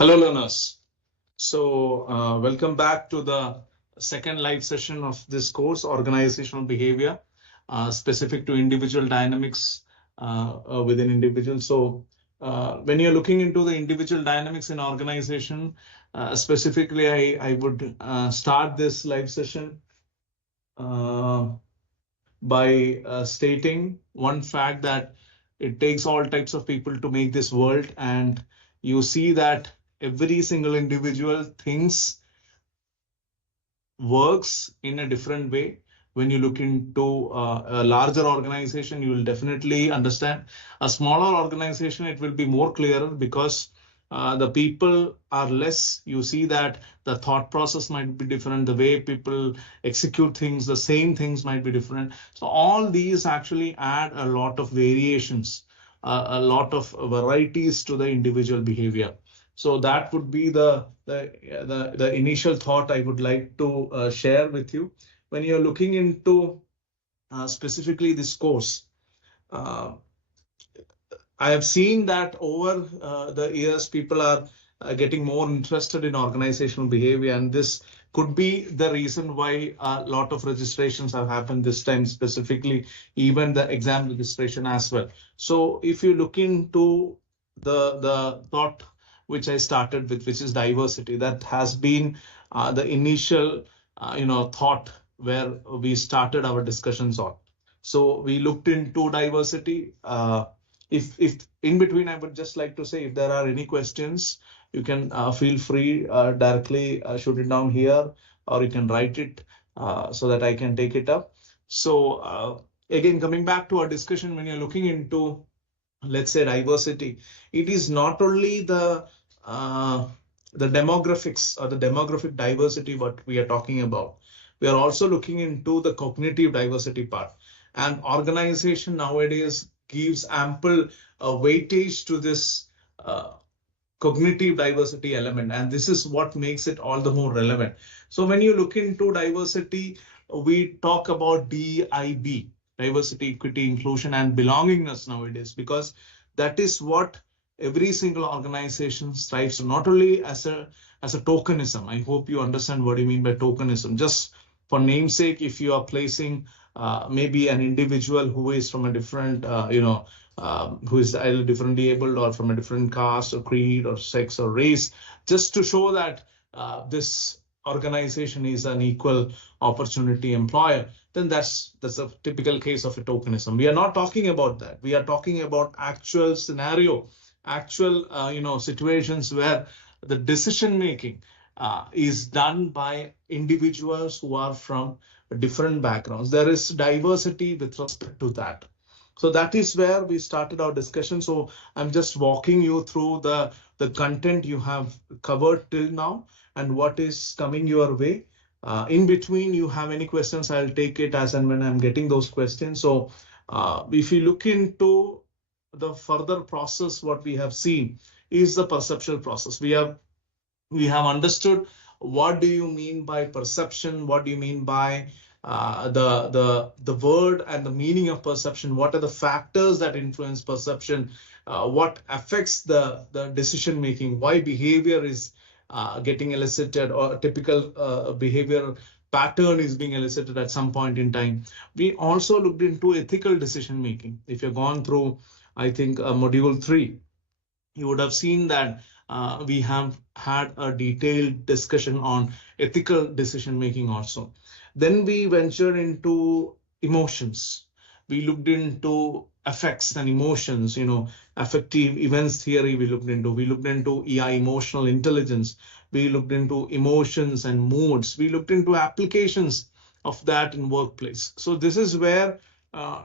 Hello learners. Welcome back to the second live session of this course, Organizational Behavior, specific to individual dynamics within individuals. When you're looking into the individual dynamics in organization, specifically, I would start this live session uh, by stating one fact that it takes all types of people to make this world, and you see that every single individual thinks, works in a different way. When you look into a larger organization, you will definitely understand. A smaller organization, it will be more clearer because the people are less. You see that the thought process might be different, the way people execute things, the same things might be different. So all these actually add a lot of variations, a lot of varieties to the individual behavior. So that would be the initial thought I would like to share with you. When you're looking into specifically this course, uh, I have seen that over the years, people are getting more interested in organizational behavior, and this could be the reason why a lot of registrations have happened this time, specifically, even the exam registration as well. So, if you look into the thought which I started with, which is diversity, that has been the initial thought where we started our discussions on. So we looked into diversity. If in between, I would just like to say, if there are any questions, you can feel free directly shoot it down here, or you can write it so that I can take it up. So again, coming back to our discussion, when you're looking into, let's say, diversity, it is not only the demographics or the demographic diversity what we are talking about. We are also looking into the cognitive diversity part. And organization nowadays gives ample weightage to this cognitive diversity element, and this is what makes it all the more relevant. So when you look into diversity, we talk about DIB, diversity, equity, inclusion, and belongingness nowadays, because that is what every single organization strives to, not only as a tokenism. I hope you understand what I mean by tokenism. Just for namesake, if you are placing maybe an individual who is from a different who is either differently abled or from a different caste or creed or sex or race, just to show that this organization is an equal opportunity employer, then that's a typical case of a tokenism. We are not talking about that. We are talking about actual scenario, actual situations where the decision making is done by individuals who are from different backgrounds. There is diversity with respect to that. So that is where we started our discussion. So I'm just walking you through the content you have covered till now and what is coming your way. In between, you have any questions, I'll take it as and when I'm getting those questions. So if you look into the further process, what we have seen is the perceptual process. We have understood what do you mean by perception, what do you mean by the word and the meaning of perception, what are the factors that influence perception, what affects the decision making, why behavior is getting elicited, or a typical behavior pattern is being elicited at some point in time. We also looked into ethical decision making. If you've gone through, I think, module 3, you would have seen that we have had a detailed discussion on ethical decision making also. Then we ventured into emotions. We looked into affects and emotions, affective events theory we looked into. We looked into EI, emotional intelligence. We looked into emotions and moods. We looked into applications of that in workplace. So this is where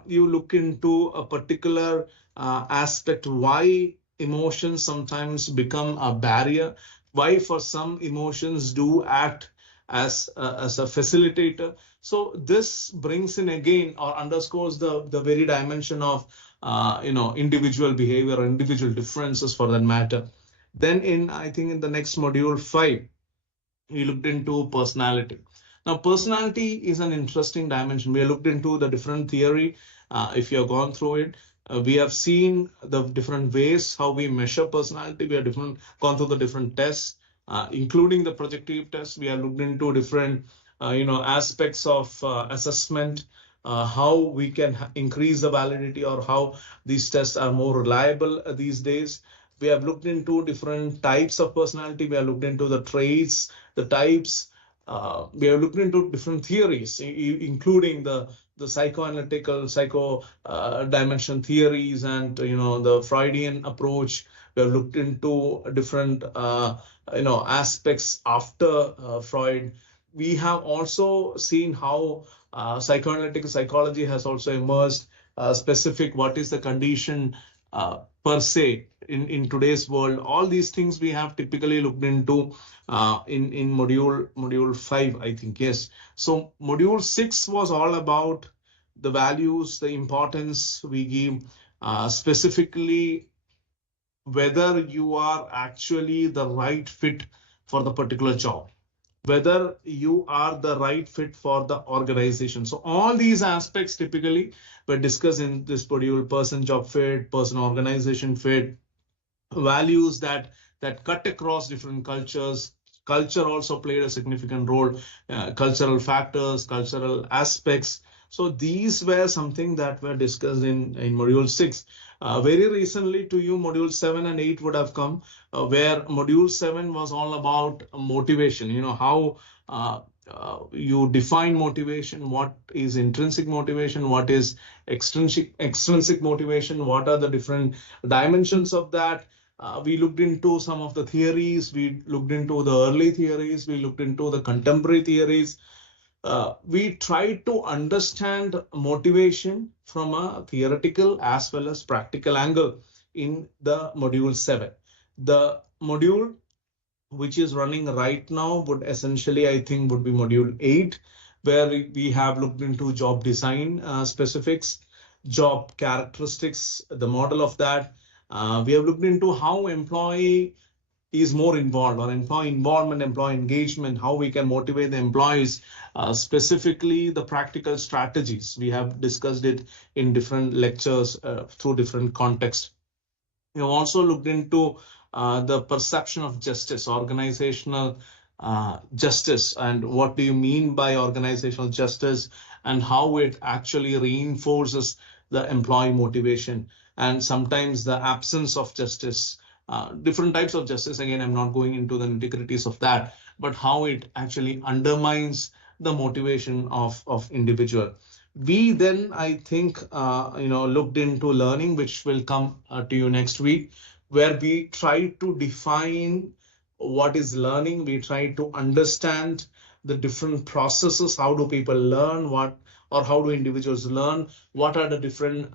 you look into a particular aspect, why emotions sometimes become a barrier, why for some emotions do act as a facilitator. So this brings in again or underscores the very dimension of individual behavior or individual differences for that matter. Then I think in the next module 5, we looked into personality. Now, personality is an interesting dimension. We have looked into the different theory. If you have gone through it, we have seen the different ways how we measure personality. We have gone through the different tests, including the projective test. We have looked into different, aspects of assessment, how we can increase the validity or how these tests are more reliable these days. We have looked into different types of personality. We have looked into the traits, the types. We have looked into different theories, including the psychoanalytical, psycho dimension theories, and the Freudian approach. We have looked into different aspects after Freud. We have also seen how psychoanalytic psychology has also emerged. Specific, what is the condition per se in today's world? All these things we have typically looked into in module 5, I think. Yes. So module 6 was all about the values, the importance we give, specifically whether you are actually the right fit for the particular job, whether you are the right fit for the organization. So all these aspects typically were discussed in this module: person job fit, person organization fit, values that cut across different cultures. Culture also played a significant role, cultural factors, cultural aspects. So these were something that were discussed in module 6. Very recently to you, module 7 and 8 would have come, where module 7 was all about motivation. How you define motivation, what is intrinsic motivation, what is extrinsic motivation, what are the different dimensions of that. We looked into some of the theories, we looked into the early theories, we looked into the contemporary theories. We tried to understand motivation from a theoretical as well as practical angle in the module 7. The module which is running right now would essentially, I think, would be module 8, where we have looked into job design specifics, job characteristics, the model of that. We have looked into how employee is more involved, or employee involvement, employee engagement, how we can motivate the employees, specifically the practical strategies. We have discussed it in different lectures through different contexts. We have also looked into the perception of justice, organizational justice, and what do you mean by organizational justice, and how it actually reinforces the employee motivation, and sometimes the absence of justice, different types of justice. Again, I'm not going into the nitty-gritties of that, but how it actually undermines the motivation of individual. We then, I think, looked into learning, which will come to you next week, where we try to define what is learning. We try to understand the different processes. How do people learn? Or how do individuals learn? What are the different,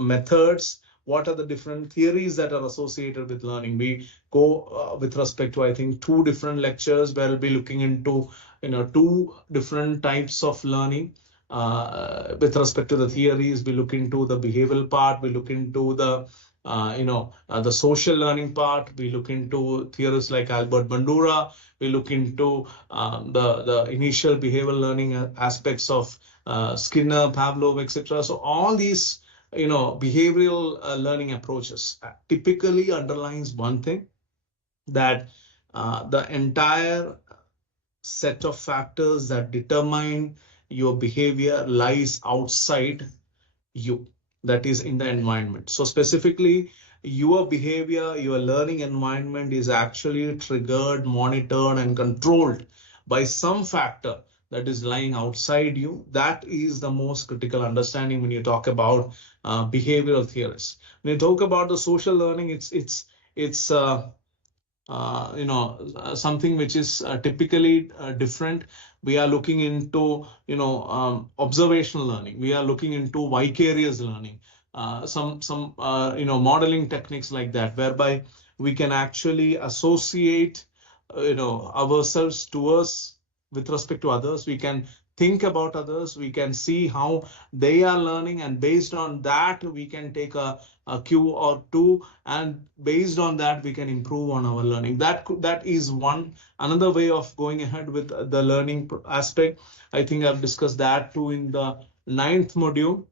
methods? What are the different theories that are associated with learning? We go with respect to, I think, 2 different lectures where we'll be looking into, 2 different types of learning. With respect to the theories, we look into the behavioral part, we look into the the social learning part, we look into theories like Albert Bandura, we look into the initial behavioral learning aspects of Skinner, Pavlov, etc. So all these behavioral learning approaches typically underlines one thing, that the entire set of factors that determine your behavior lies outside you, that is in the environment. So specifically, your behavior, your learning environment is actually triggered, monitored, and controlled by some factor that is lying outside you. That is the most critical understanding when you talk about behavioral theories. When you talk about the social learning, it's something which is typically different. We are looking into observational learning. We are looking into vicarious learning, some modeling techniques like that, whereby we can actually associate ourselves to us with respect to others. We can think about others. We can see how they are learning, and based on that, we can take a cue or two, and based on that, we can improve on our learning. That is one another way of going ahead with the learning aspect. I think I've discussed that too in the ninth module.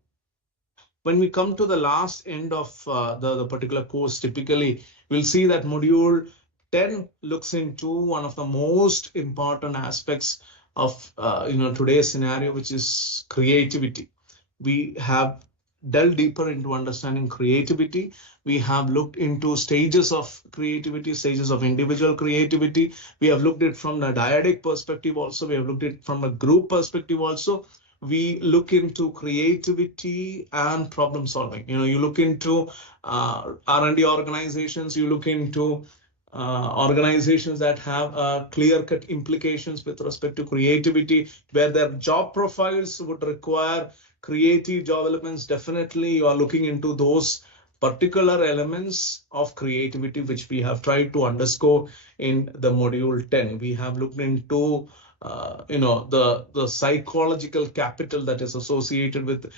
When we come to the last end of the particular course, typically we'll see that module 10 looks into one of the most important aspects of today's scenario, which is creativity. We have delved deeper into understanding creativity. We have looked into stages of creativity, stages of individual creativity. We have looked at it from the dyadic perspective also. We have looked at it from a group perspective also. We look into creativity and problem solving. You look into R&D organizations, you look into organizations that have clear-cut implications with respect to creativity, where their job profiles would require creative job elements. Definitely, you are looking into those particular elements of creativity, which we have tried to underscore in the module 10. We have looked into the psychological capital that is associated with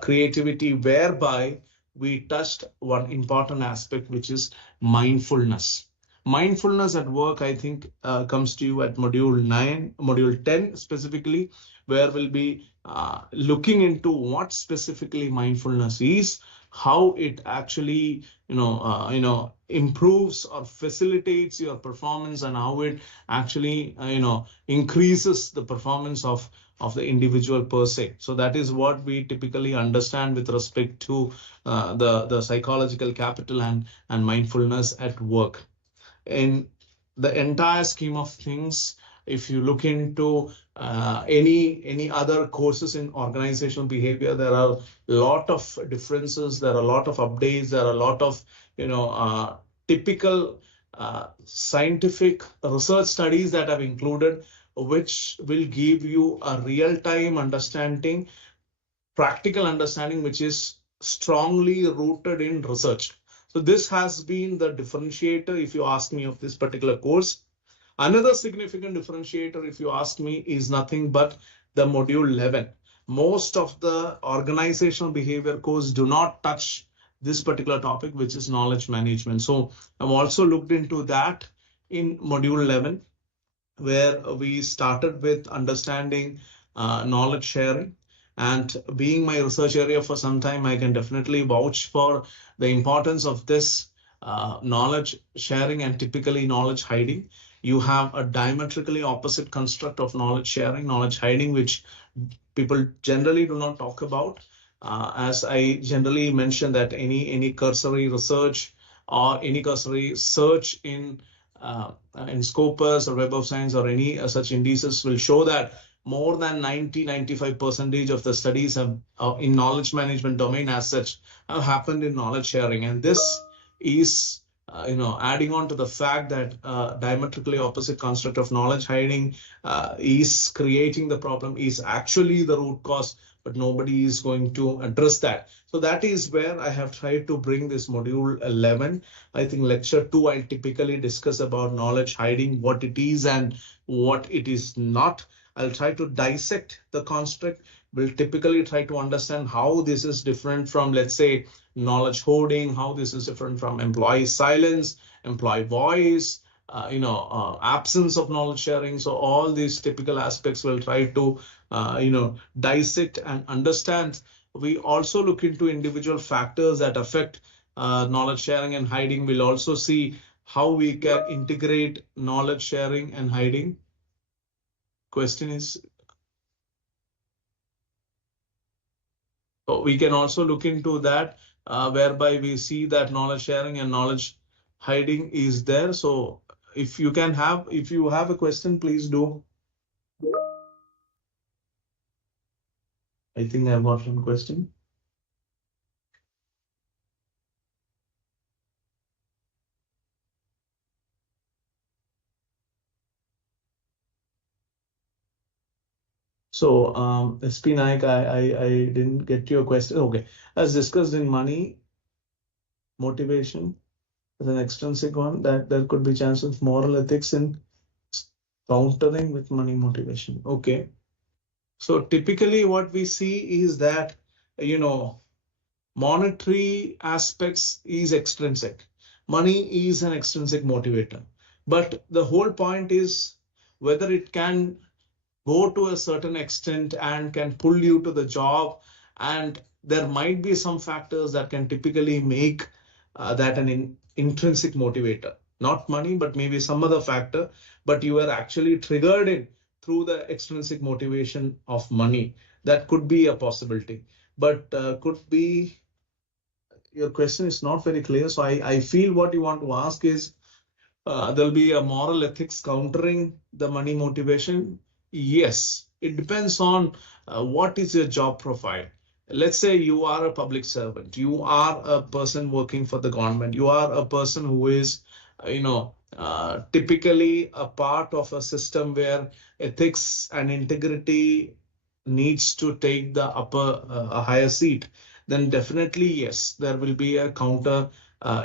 creativity, whereby we touched one important aspect, which is mindfulness. Mindfulness at work, I think, comes to you at module 10 specifically, where we'll be looking into what specifically mindfulness is, how it actually improves or facilitates your performance, and how it actually increases the performance of the individual per se. So that is what we typically understand with respect to the psychological capital and mindfulness at work. In the entire scheme of things, if you look into any other courses in organizational behavior, there are a lot of differences, there are a lot of updates, there are a lot of typical scientific research studies that have included, which will give you a real-time understanding, practical understanding, which is strongly rooted in research. So this has been the differentiator, if you ask me, of this particular course. Another significant differentiator, if you ask me, is nothing but the module 11. Most of the organizational behavior course do not touch this particular topic, which is knowledge management. So I've also looked into that in module 11, where we started with understanding knowledge sharing. And being my research area for some time, I can definitely vouch for the importance of this knowledge sharing and typically knowledge hiding. You have a diametrically opposite construct of knowledge sharing, knowledge hiding, which people generally do not talk about. As I generally mention that any cursory research or any cursory search in Scopus or Web of Science or any such indices will show that more than 90-95% of the studies have in knowledge management domain as such have happened in knowledge sharing. And this is adding on to the fact that diametrically opposite construct of knowledge hiding is creating the problem, is actually the root cause, but nobody is going to address that. So that is where I have tried to bring this module 11. I think lecture 2, I typically discuss about knowledge hiding, what it is and what it is not. I'll try to dissect the construct. We'll typically try to understand how this is different from, let's say, knowledge hoarding, how this is different from employee silence, employee voice, absence of knowledge sharing. So all these typical aspects we'll try to, dissect and understand. We also look into individual factors that affect knowledge sharing and hiding. We'll also see how we can integrate knowledge sharing and hiding. Question is, we can also look into that, whereby we see that knowledge sharing and knowledge hiding is there. So if you have a question, please do. I think I've got one question. So SP Naik, I didn't get your question. Okay, as discussed in money, motivation as an extrinsic one, that there could be chance of moral ethics in Countering with money motivation. Okay. So typically what we see is that, monetary aspects is extrinsic. Money is an extrinsic motivator. But the whole point is whether it can go to a certain extent and can pull you to the job. And there might be some factors that can typically make that an intrinsic motivator. Not money, but maybe some other factor. But you are actually triggered in through the extrinsic motivation of money. That could be a possibility. But could be your question is not very clear. So I feel what you want to ask is there'll be a moral ethics countering the money motivation. Yes, it depends on what is your job profile. Let's say you are a public servant, you are a person working for the government, you are a person who is, typically a part of a system where ethics and integrity needs to take the a higher seat, then definitely yes, there will be a counter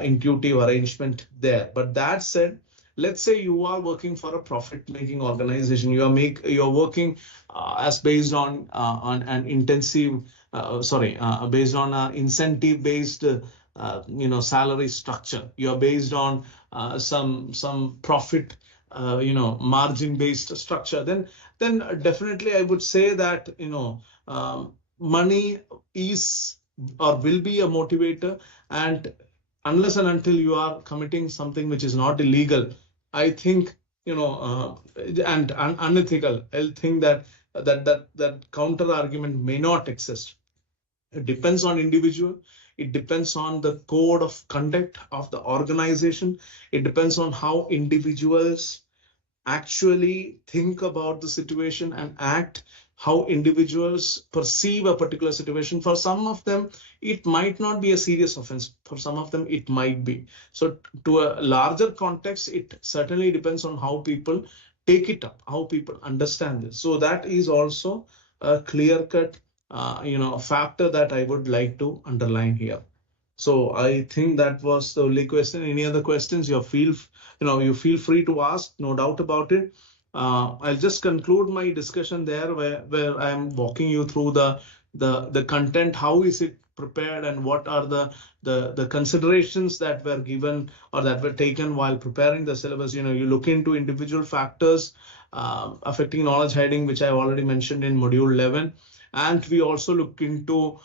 intuitive arrangement there. But that said, let's say you are working for a profit-making organization. You're working as based on an intensive, based on an incentive-based, salary structure. You're based on some profit, margin-based structure. Then definitely I would say that money is or will be a motivator, and unless and until you are committing something which is not illegal, I think, and unethical, I'll think that counter argument may not exist. It depends on individual. It depends on the code of conduct of the organization. It depends on how individuals actually think about the situation and act, how individuals perceive a particular situation. For some of them, it might not be a serious offense. For some of them, it might be. So to a larger context, it certainly depends on how people take it up, how people understand this. So that is also a clear-cut, factor that I would like to underline here. So I think that was the only question. Any other questions? You feel free to ask, no doubt about it. I'll just conclude my discussion there, where I'm walking you through the content. How is it prepared, and what are the considerations that were given or that were taken while preparing the syllabus? You look into individual factors affecting knowledge hiding, which I've already mentioned in module 11, and we also look into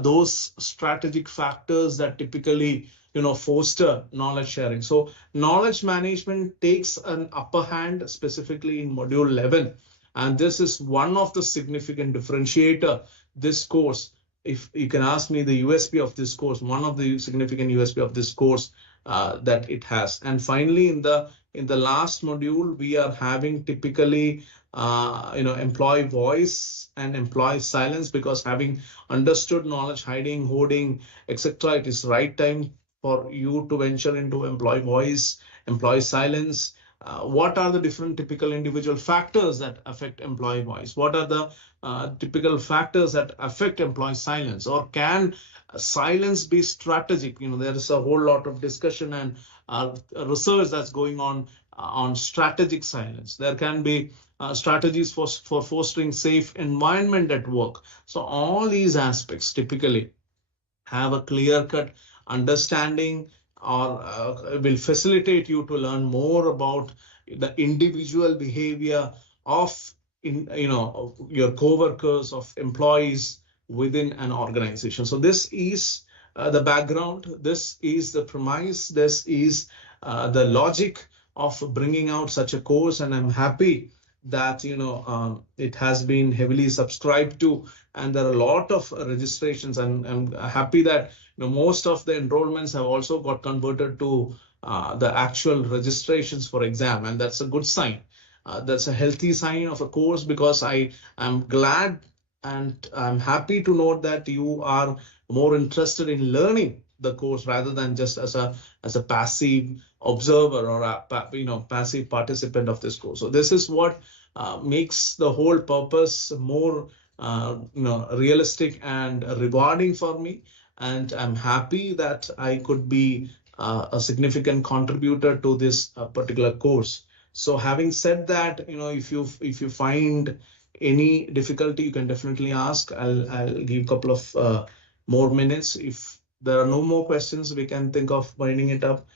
those strategic factors that typically foster knowledge sharing. So knowledge management takes an upper hand specifically in module 11, and this is one of the significant differentiator this course. If you can ask me the USP of this course, one of the significant USP of this course that it has. And finally, in the last module, we are having typically employee voice and employee silence, because having understood knowledge hiding, hoarding, etc., it is right time for you to venture into employee voice, employee silence. What are the different typical individual factors that affect employee voice? What are the typical factors that affect employee silence? Or can silence be strategic? There is a whole lot of discussion and research that's going on strategic silence. There can be strategies for fostering safe environment at work. So all these aspects typically have a clear-cut understanding, or will facilitate you to learn more about the individual behavior of your co-workers, of employees within an organization. So this is the background, this is the premise, this is the logic of bringing out such a course, and I'm happy that it has been heavily subscribed to, and there are a lot of registrations, and I'm happy that most of the enrollments have also got converted to the actual registrations for exam, and that's a good sign. That's a healthy sign of a course, because I am glad and I'm happy to note that you are more interested in learning the course rather than just as a passive observer or a passive participant of this course. So this is what makes the whole purpose more realistic and rewarding for me, and I'm happy that I could be a significant contributor to this particular course. So having said that, if you find any difficulty, you can definitely ask. I'll give a couple of more minutes. If there are no more questions, we can think of winding it up.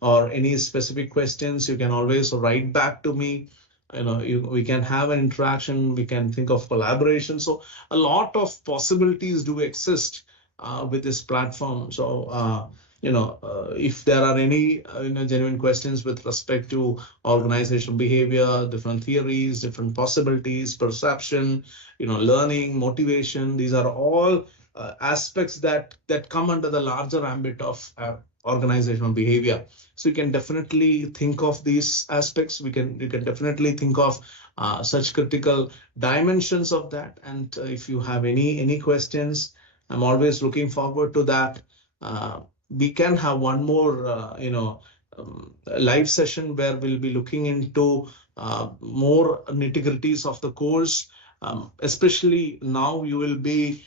Or any specific questions, you can always write back to me. We can have an interaction. We can think of collaboration. So a lot of possibilities do exist with this platform. So if there are any genuine questions with respect to organizational behavior, different theories, different possibilities, perception, learning, motivation, these are all aspects that come under the larger ambit of organizational behavior. So you can definitely think of these aspects. You can definitely think of such critical dimensions of that. And if you have any questions, I'm always looking forward to that. We can have one more live session where we'll be looking into more nitty-gritties of the course. Especially now you will be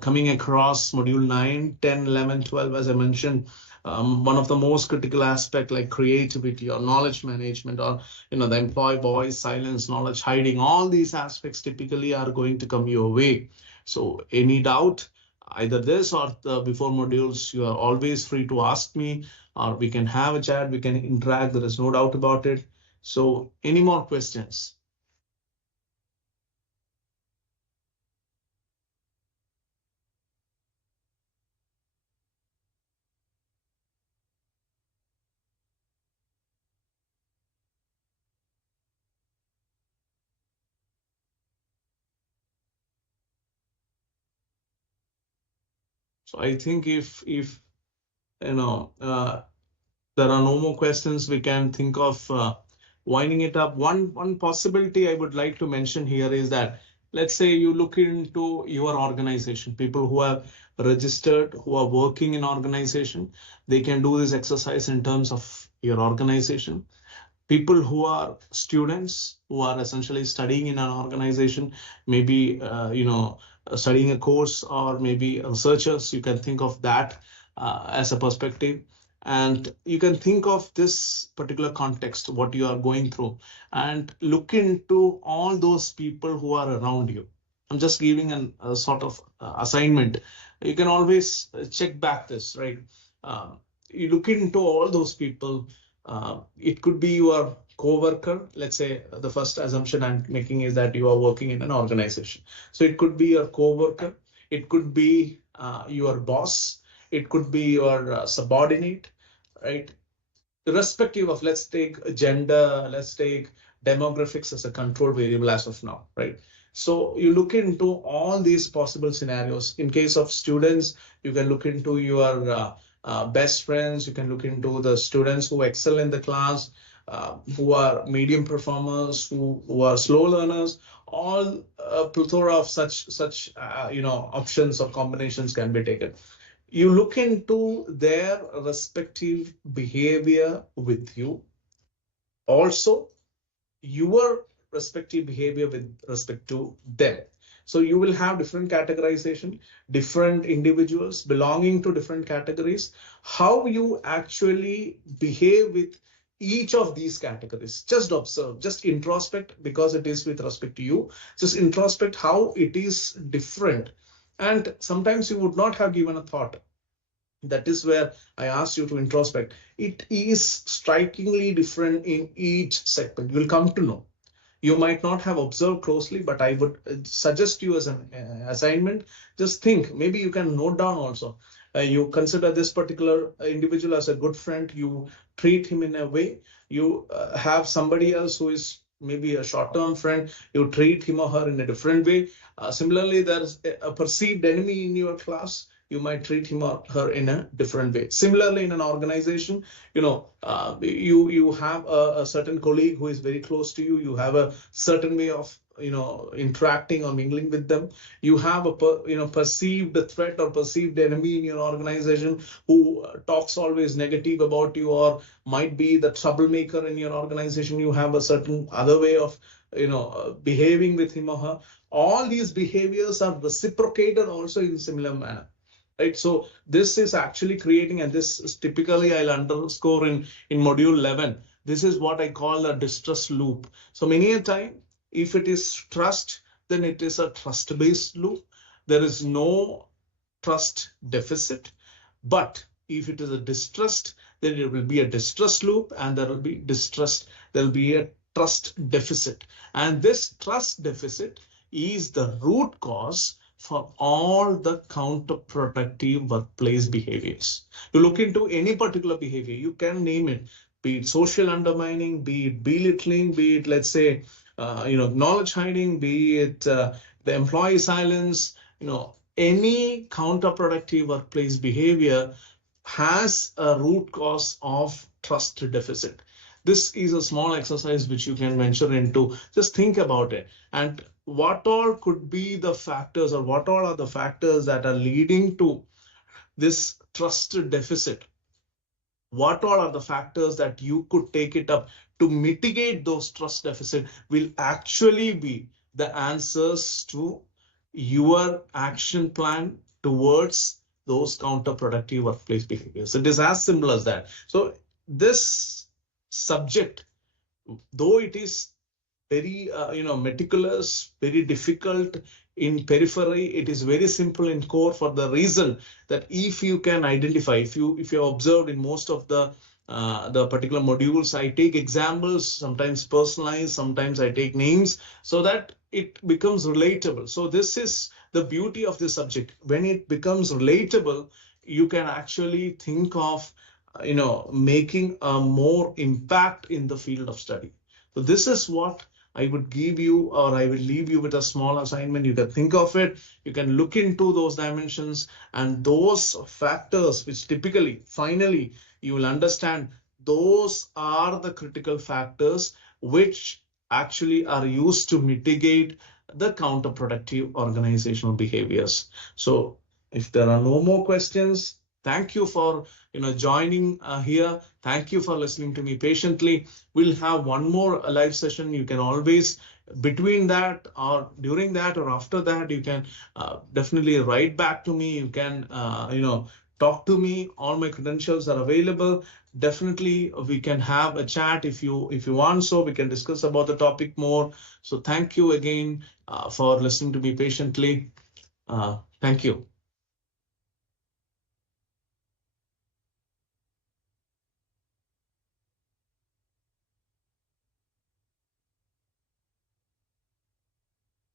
coming across module 9, 10, 11, 12, as I mentioned. One of the most critical aspect, like creativity or knowledge management, or the employee voice, silence, knowledge hiding, all these aspects typically are going to come your way. So any doubt, either this or the before modules, you are always free to ask me, or we can have a chat, we can interact. There is no doubt about it. So any more questions? So I think if there are no more questions, we can think of winding it up. One possibility I would like to mention here is that, let's say you look into your organization, people who have registered, who are working in organization, they can do this exercise in terms of your organization. People who are students, who are essentially studying in an organization, maybe studying a course, or maybe researchers, you can think of that as a perspective. And you can think of this particular context, what you are going through, and look into all those people who are around you. I'm just giving a sort of assignment. You can always check back this, right? You look into all those people. It could be your co-worker. Let's say the first assumption I'm making is that you are working in an organization. So it could be your co-worker. It could be your boss. It could be your subordinate, right? Irrespective of, let's take gender, let's take demographics as a control variable as of now, right? So you look into all these possible scenarios. In case of students, you can look into your best friends. You can look into the students who excel in the class, who are medium performers, who are slow learners. All plethora of such options or combinations can be taken. You look into their respective behavior with you, also your respective behavior with respect to them. So you will have different categorization, different individuals belonging to different categories. How you actually behave with each of these categories, just observe, just introspect, because it is with respect to you. Just introspect how it is different. And sometimes you would not have given a thought. That is where I asked you to introspect. It is strikingly different in each segment. You will come to know. You might not have observed closely, but I would suggest you as an assignment, just think. Maybe you can note down also. You consider this particular individual as a good friend. You treat him in a way. You have somebody else who is maybe a short-term friend. You treat him or her in a different way. Similarly, there's a perceived enemy in your class. You might treat him or her in a different way. Similarly, in an organization, you have a certain colleague who is very close to you. You have a certain way of interacting or mingling with them. You have a perceived threat or perceived enemy in your organization who talks always negative about you, or might be the troublemaker in your organization. You have a certain other way of behaving with him or her. All these behaviors are reciprocated also in similar manner. Right, so this is actually creating, and this is typically I'll underscore in module 11. This is what I call a distrust loop. So many a time, if it is trust, then it is a trust-based loop. There is no trust deficit. But if it is a distrust, then it will be a distrust loop, and there will be distrust. There will be a trust deficit. And this trust deficit is the root cause for all the counterproductive workplace behaviors. You look into any particular behavior, you can name it, be it social undermining, be it belittling, be it, let's say, knowledge hiding, be it the employee silence, any counterproductive workplace behavior has a root cause of trust deficit. This is a small exercise which you can venture into. Just think about it. And what all could be the factors, or what all are the factors that are leading to this trust deficit? What all are the factors that you could take it up to mitigate those trust deficit will actually be the answers to your action plan towards those counterproductive workplace behaviors. It is as simple as that. So this subject, though it is very meticulous, very difficult in periphery, it is very simple in core, for the reason that if you can identify, if you observed in most of the particular modules, I take examples, sometimes personalized, sometimes I take names, so that it becomes relatable. So this is the beauty of this subject. When it becomes relatable, you can actually think of making a more impact in the field of study. So this is what I would give you, or I will leave you with a small assignment. You can think of it, you can look into those dimensions and those factors which typically, finally, you will understand those are the critical factors which actually are used to mitigate the counterproductive organizational behaviors. So if there are no more questions, thank you for joining here. Thank you for listening to me patiently. We'll have one more live session. You can always, between that or during that or after that, you can definitely write back to me. You can talk to me. All my credentials are available. Definitely we can have a chat if you want, so we can discuss about the topic more. So thank you again for listening to me patiently. Thank you.